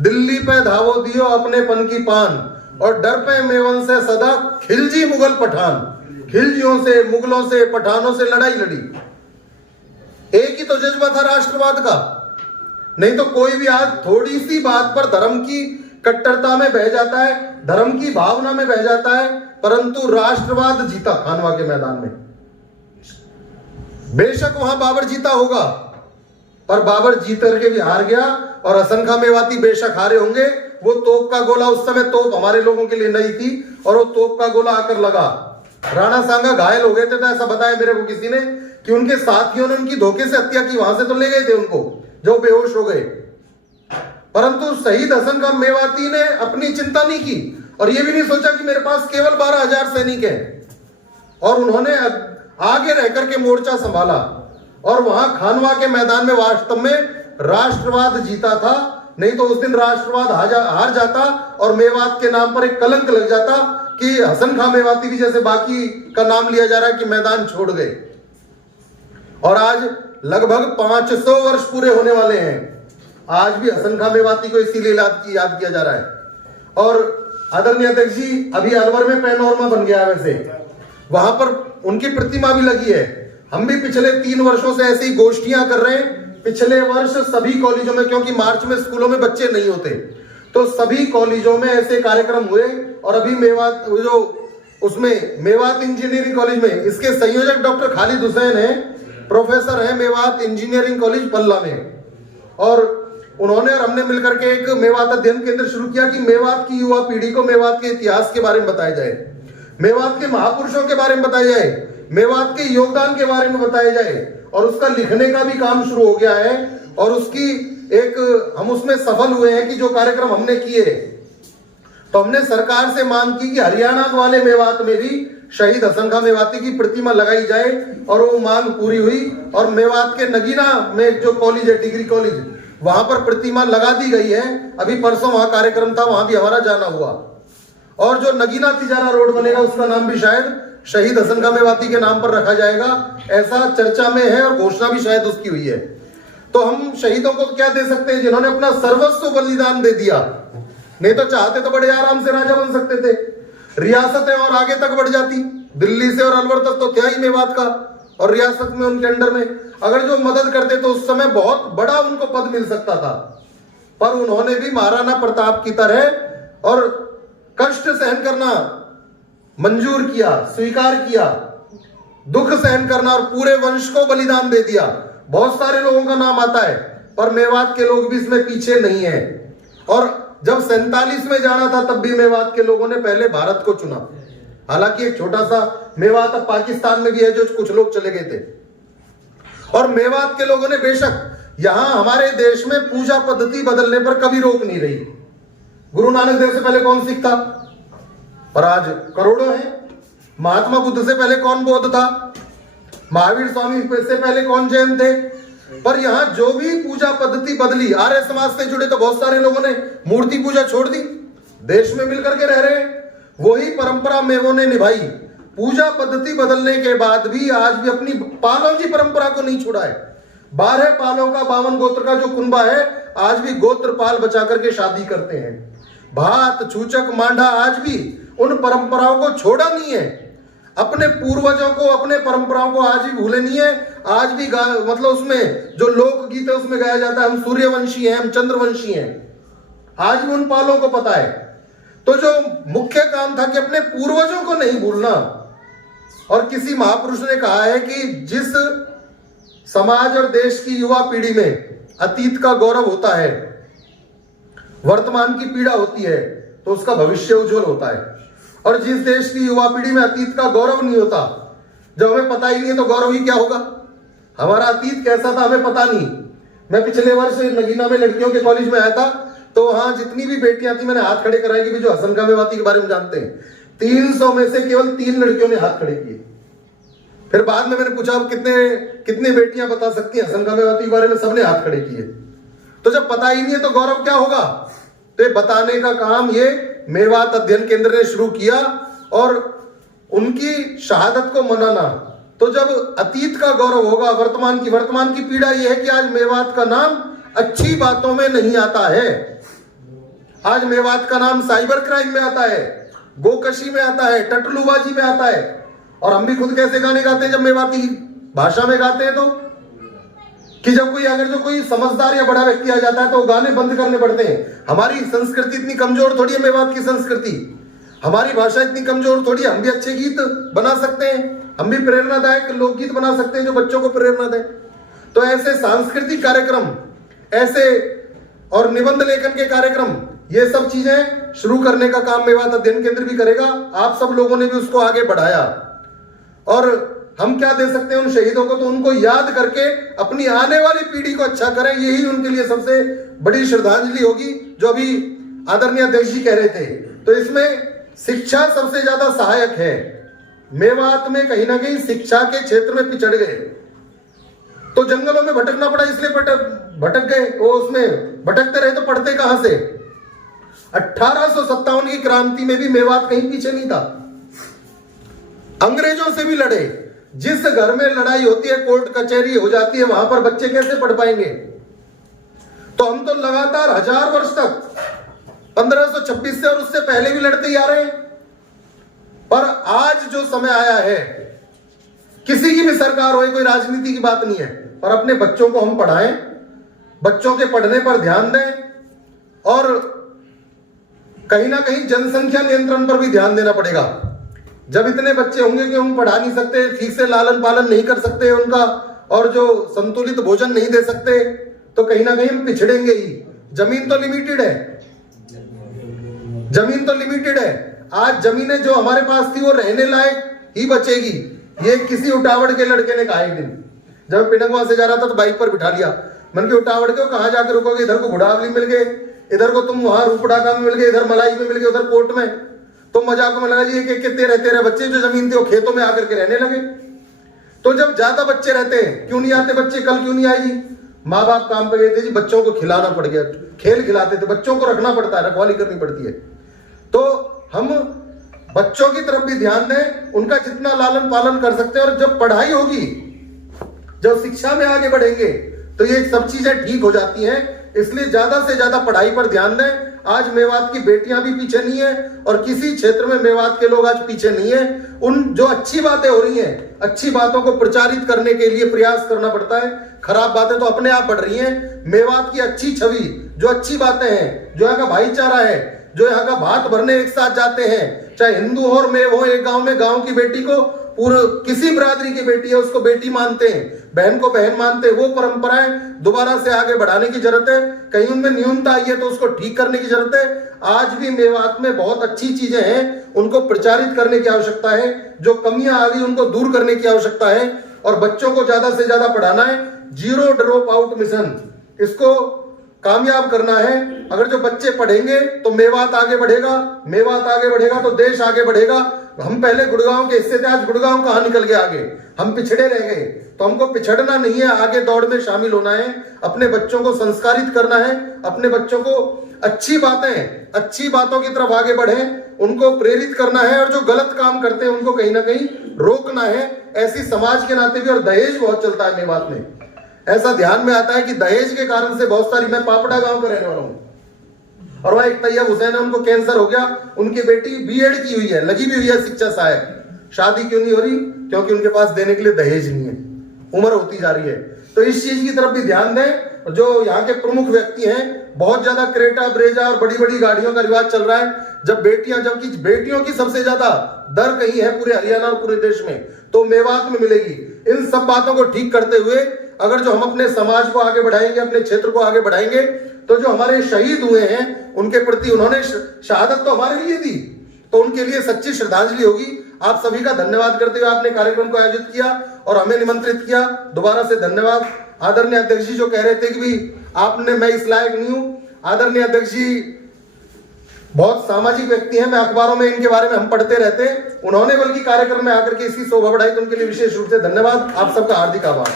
दिल्ली पे धावो दियो अपनेपन की पान, और डर पे मेवन से सदा खिलजी मुगल पठान। खिलजियों से, मुगलों से, पठानों से लड़ाई लड़ी। एक ही तो जज्बा था राष्ट्रवाद का। नहीं तो कोई भी आज थोड़ी सी बात पर धर्म की कट्टरता में बह जाता है, धर्म की भावना में बह जाता है, परंतु राष्ट्रवाद जीता खानवा के मैदान में। बेशक वहां बाबर जीता होगा, पर बाबर जीत करके भी हार गया, और हसन खां मेवाती बेशक हारे होंगे। वो तोप का गोला, उस समय तोप हमारे लोगों के लिए नई थी, और वो तोप का गोला आकर लगा। राणा सांगा घायल हो गए थे, तो ऐसा बताया मेरे को किसी ने कि उनके साथियों ने उनकी धोखे से हत्या की। वहां से तो ले गए थे उनको, जो बेहोश हो गए, परंतु शहीद हसन खां मेवाती ने अपनी चिंता नहीं की, और यह भी नहीं सोचा कि मेरे पास केवल 12,000 सैनिक हैं। और उन्होंने आगे रहकर के मोर्चा संभाला, और वहां खानवा के मैदान में वास्तव में राष्ट्रवाद जीता था। नहीं तो उस दिन राष्ट्रवाद हार जाता, और मेवात के नाम पर एक कलंक लग जाता कि हसन खां मेवाती भी जैसे बाकी का नाम लिया जा रहा है कि मैदान छोड़ गए। और आज लगभग 500 वर्ष पूरे होने वाले हैं। आज भी हसन खां मेवाती को इसीलिए याद किया जा रहा है। और आदरणीय अध्यक्ष जी, अभी अलवर में पैनोरमा बन गया है, वैसे वहां पर उनकी प्रतिमा भी लगी है। हम भी पिछले 3 वर्षों से ऐसी गोष्ठियां कर रहे हैं। पिछले वर्ष सभी कॉलेजों में, क्योंकि मार्च में स्कूलों में बच्चे नहीं होते, तो सभी कॉलेजों में ऐसे कार्यक्रम हुए। और अभी मेवात जो उसमें मेवात इंजीनियरिंग कॉलेज में इसके संयोजक डॉक्टर खालिद हुसैन है, प्रोफेसर है मेवात इंजीनियरिंग कॉलेज पल्ला में। और उन्होंने और हमने मिलकर के एक मेवात अध्ययन केंद्र शुरू किया कि मेवात की युवा पीढ़ी को मेवात के इतिहास के बारे में बताया जाए, मेवात के महापुरुषों के बारे में बताया जाए, मेवात के योगदान के बारे में बताया जाए। और उसका लिखने का भी काम शुरू हो गया है, और उसकी एक हम उसमें सफल हुए हैं कि जो कार्यक्रम हमने किए, तो हमने सरकार से मांग की कि हरियाणा वाले मेवात में भी शहीद हसन खां मेवाती की प्रतिमा लगाई जाए, और वो मांग पूरी हुई। और मेवात के नगीना में जो कॉलेज है, डिग्री कॉलेज, वहां पर प्रतिमा लगा दी गई है। अभी परसों वहां कार्यक्रम था, वहां भी हमारा जाना हुआ। और जो नगीना तिजारा रोड बनेगा, उसका नाम भी शायद शहीद हसन खां मेवाती के नाम पर रखा जाएगा, ऐसा चर्चा में है, और घोषणा भी शायद उसकी हुई है। तो हम शहीदों को क्या दे सकते हैं, जिन्होंने अपना सर्वस्व बलिदान दे दिया। नहीं तो चाहते तो बड़े आराम से राजा बन सकते थे, रियासतें और आगे तक बढ़ जाती, दिल्ली से और अलवर तक तो था ही मेवात का, और रियासत में उनके अंडर में अगर जो मदद करते तो उस समय बहुत बड़ा उनको पद मिल सकता था। पर उन्होंने भी महाराणा प्रताप की तरह और कष्ट सहन करना मंजूर किया, स्वीकार किया, दुख सहन करना, और पूरे वंश को बलिदान दे दिया। बहुत सारे लोगों का नाम आता है, पर मेवात के लोग भी इसमें पीछे नहीं है। और जब 47 में जाना था, तब भी मेवात के लोगों ने पहले भारत को चुना। हालांकि एक छोटा सा मेवात अब पाकिस्तान में भी है, जो कुछ लोग चले गए थे। और मेवात के लोगों ने बेशक यहां हमारे देश में पूजा पद्धति बदलने पर कभी रोक नहीं रही। गुरु नानक देव से पहले कौन सिख था, पर आज करोड़ों हैं। महात्मा बुद्ध से पहले कौन बौद्ध था, महावीर स्वामी से पहले कौन जैन थे। पर यहां जो भी पूजा पद्धति बदली, आर्य समाज से जुड़े तो बहुत सारे लोगों ने मूर्ति पूजा छोड़ दी, देश में मिलकर के रह रहे हैं। वही परंपरा मेवों ने निभाई। पूजा पद्धति बदलने के बाद भी आज भी अपनी पालों की परंपरा को नहीं छोड़ा है। 12 पालों का 52 गोत्र का जो कुंबा है, आज भी गोत्र पाल बचा करके शादी करते हैं। भात, चूचक, मांडा आज भी उन परंपराओं को छोड़ा नहीं है। अपने पूर्वजों को, अपने परंपराओं को आज भी भूले नहीं है। आज भी मतलब उसमें जो लोकगीत है उसमें गाया जाता है, हम सूर्यवंशी हैं, हम चंद्रवंशी हैं। आज भी उन पालों को पता है। तो जो मुख्य काम था कि अपने पूर्वजों को नहीं भूलना। और किसी महापुरुष ने कहा है कि जिस समाज और देश की युवा पीढ़ी में अतीत का गौरव होता है, वर्तमान की पीड़ा होती है, तो उसका भविष्य उज्जवल होता है। और जिस देश की युवा पीढ़ी में अतीत का गौरव नहीं होता, जब हमें पता ही नहीं है तो गौरव ही क्या होगा। हमारा अतीत कैसा था हमें पता नहीं। मैं पिछले वर्ष नगीना में लड़कियों के कॉलेज में आया था, तो वहां जितनी भी बेटियां थी मैंने हाथ खड़े कराए कि जो हसन खां मेवाती के बारे में जानते हैं। 300 में से केवल 3 लड़कियों ने हाथ खड़े किए। फिर बाद में मैंने पूछा कितने बेटियां बता सकती हैं हसन खां मेवाती के बारे में, सबने हाथ खड़े किए। तो जब पता ही नहीं है तो गौरव क्या होगा। तो ये बताने का काम ये मेवात अध्ययन केंद्र ने शुरू किया, और उनकी शहादत को मनाना। तो जब अतीत का गौरव होगा, वर्तमान की पीड़ा यह है कि आज मेवात का नाम अच्छी बातों में नहीं आता है। आज मेवात का नाम साइबर क्राइम में आता है, गोकशी में आता है, टटलूबाजी में आता है। और हम भी खुद कैसे गाने गाते हैं जब मेवाती भाषा में गाते हैं, तो कि जब कोई अगर जो कोई समझदार या बड़ा व्यक्ति आ जाता है तो गाने बंद करने पड़ते हैं। हमारी संस्कृति इतनी कमजोर थोड़ी है, मेवात की संस्कृति, हमारी भाषा इतनी कमजोर थोड़ी है। हम भी अच्छे गीत बना सकते हैं, हम भी प्रेरणादायक लोकगीत बना सकते हैं जो बच्चों को प्रेरणा दें। तो ऐसे सांस्कृतिक कार्यक्रम, ऐसे और निबंध लेखन के कार्यक्रम, ये सब चीजें शुरू करने का काम मेवात अध्ययन केंद्र भी करेगा। आप सब लोगों ने भी उसको आगे बढ़ाया। और हम क्या दे सकते हैं उन शहीदों को, तो उनको याद करके अपनी आने वाली पीढ़ी को अच्छा करें, यही उनके लिए सबसे बड़ी श्रद्धांजलि होगी, जो अभी आदरणीय अध्यक्ष जी कह रहे थे। तो इसमें शिक्षा सबसे ज्यादा सहायक है। मेवात में कहीं ना कहीं शिक्षा के क्षेत्र में पिछड़ गए, तो जंगलों में भटकना पड़ा, इसलिए भटक गए। वो उसमें भटकते रहे तो पढ़ते कहां से। 1857 की क्रांति में भी मेवात कहीं पीछे नहीं था, अंग्रेजों से भी लड़े। जिस घर में लड़ाई होती है, कोर्ट कचहरी हो जाती है, वहां पर बच्चे कैसे पढ़ पाएंगे। तो हम तो लगातार 1000 वर्ष तक 1526 से और उससे पहले भी लड़ते ही आ रहे हैं। पर आज जो समय आया है, किसी की भी सरकार हो, कोई राजनीति की बात नहीं है, पर अपने बच्चों को हम पढ़ाएं, बच्चों के पढ़ने पर ध्यान दें, और कहीं ना कहीं जनसंख्या नियंत्रण पर भी ध्यान देना पड़ेगा। जब इतने बच्चे होंगे कि हम पढ़ा नहीं सकते, ठीक से लालन पालन नहीं कर सकते उनका, और जो संतुलित भोजन नहीं दे सकते, तो कहीं ना कहीं हम पिछड़ेंगे ही। जमीन तो लिमिटेड है, जमीन तो लिमिटेड है। आज जमीनें जो हमारे पास थी वो रहने लायक ही बचेगी। ये किसी उटावड़ के लड़के ने कहा एक दिन, जब पिनकवा से जा रहा था तो बाइक पर बिठा लिया। मन के उटावड़ के कहां जाकर रुकोगे, इधर को घुड़ावली मिल गए, इधर को तुम वहां रूपड़ाका में मिल गए, इधर मलाई में मिल गए, उधर कोर्ट में। तो मजाक में लगा जी एक 13 बच्चे जो जमीन थे वो खेतों में आकर के रहने लगे। तो जब ज्यादा बच्चे रहते हैं, क्यों नहीं आते बच्चे, कल क्यों नहीं आए जी। माँ बाप काम पे गए थे जी, बच्चों को खिलाना पड़ गया, खेल खिलाते थे, बच्चों को रखना पड़ता है, रखवाली करनी पड़ती है। तो हम बच्चों की तरफ भी ध्यान दें, उनका जितना लालन पालन कर सकते हैं। और जब पढ़ाई होगी, जब शिक्षा में आगे बढ़ेंगे, तो ये सब चीजें ठीक हो जाती हैं। इसलिए ज्यादा से ज्यादा पढ़ाई पर ध्यान दें। आज मेवात की बेटियां भी पीछे नहीं है, और किसी क्षेत्र में मेवात के लोग आज पीछे नहीं है। उन जो अच्छी बातें हो रही हैं, अच्छी बातों को प्रचारित करने के लिए प्रयास करना पड़ता है। खराब बातें तो अपने आप बढ़ रही हैं। मेवात की अच्छी छवि, जो अच्छी बातें हैं, जो यहाँ का भाईचारा है, जो यहाँ का भात भरने एक साथ जाते हैं, चाहे हिंदू हो और मैं हो, एक गांव में गांव की बेटी को पूरे किसी बिरादरी की बेटी है उसको बेटी मानते हैं, बहन को बहन मानते हैं। वो परंपराएं दोबारा से आगे बढ़ाने की जरूरत है। कहीं उनमें न्यूनता आई है तो उसको ठीक करने की जरूरत है। आज भी मेवात में बहुत अच्छी चीजें हैं, उनको प्रचारित करने की आवश्यकता है। जो कमियां आ गई उनको दूर करने की आवश्यकता है, और बच्चों को ज्यादा से ज्यादा पढ़ाना है। 0 ड्रॉप आउट मिशन, इसको कामयाब करना है। अगर जो बच्चे पढ़ेंगे तो मेवात आगे बढ़ेगा, मेवात आगे बढ़ेगा तो देश आगे बढ़ेगा। हम पहले गुड़गांव के हिस्से थे, आज गुड़गांव कहां निकल गया आगे, हम पिछड़े रह गए। तो हमको पिछड़ना नहीं है, आगे दौड़ में शामिल होना है, अपने बच्चों को संस्कारित करना है, अपने बच्चों को अच्छी बातों की तरफ आगे बढ़े, उनको प्रेरित करना है, और जो गलत काम करते हैं उनको कहीं ना कहीं रोकना है। ऐसी समाज के नाते भी। और दहेज बहुत चलता है मेवात में, ऐसा ध्यान में आता है कि दहेज के कारण से बहुत सारी, मैं पापड़ा गांव का रहने वाला हूं, और वहां एक तैयब हुसैन है, उनको कैंसर हो गया, उनकी बेटी बीएड की हुई है, लगी भी हुई है शिक्षा सहायक, शादी क्यों नहीं हो रही, क्योंकि उनके पास देने के लिए दहेज नहीं है, उम्र होती जा रही है। तो इस चीज की तरफ भी ध्यान दें। जो यहाँ के प्रमुख व्यक्ति हैं, बहुत ज्यादा क्रेटा ब्रेजा और बड़ी बड़ी गाड़ियों का रिवाज चल रहा है। जबकि बेटियों की सबसे ज्यादा दर कहीं है पूरे हरियाणा और पूरे देश में, तो मेवात में मिलेगी। इन सब बातों को ठीक करते हुए अगर जो हम अपने समाज को आगे बढ़ाएंगे, अपने क्षेत्र को आगे बढ़ाएंगे, तो जो हमारे शहीद हुए हैं उनके प्रति, उन्होंने शहादत तो हमारे लिए दी, तो उनके लिए सच्ची श्रद्धांजलि होगी। आप सभी का धन्यवाद करते हुए आपने कार्यक्रम को आयोजित किया और हमें निमंत्रित किया, दोबारा से धन्यवाद। आदरणीय अध्यक्ष जी जो कह रहे थे कि भी आपने, मैं इस लायक नहीं हूं, आदरणीय अध्यक्ष जी बहुत सामाजिक व्यक्ति हैं, मैं अखबारों में इनके बारे में हम पढ़ते रहते हैं, उन्होंने बल्कि कार्यक्रम में आकर के इसकी शोभा बढ़ाई, तो उनके लिए विशेष रूप से धन्यवाद। आप सबका हार्दिक आभार।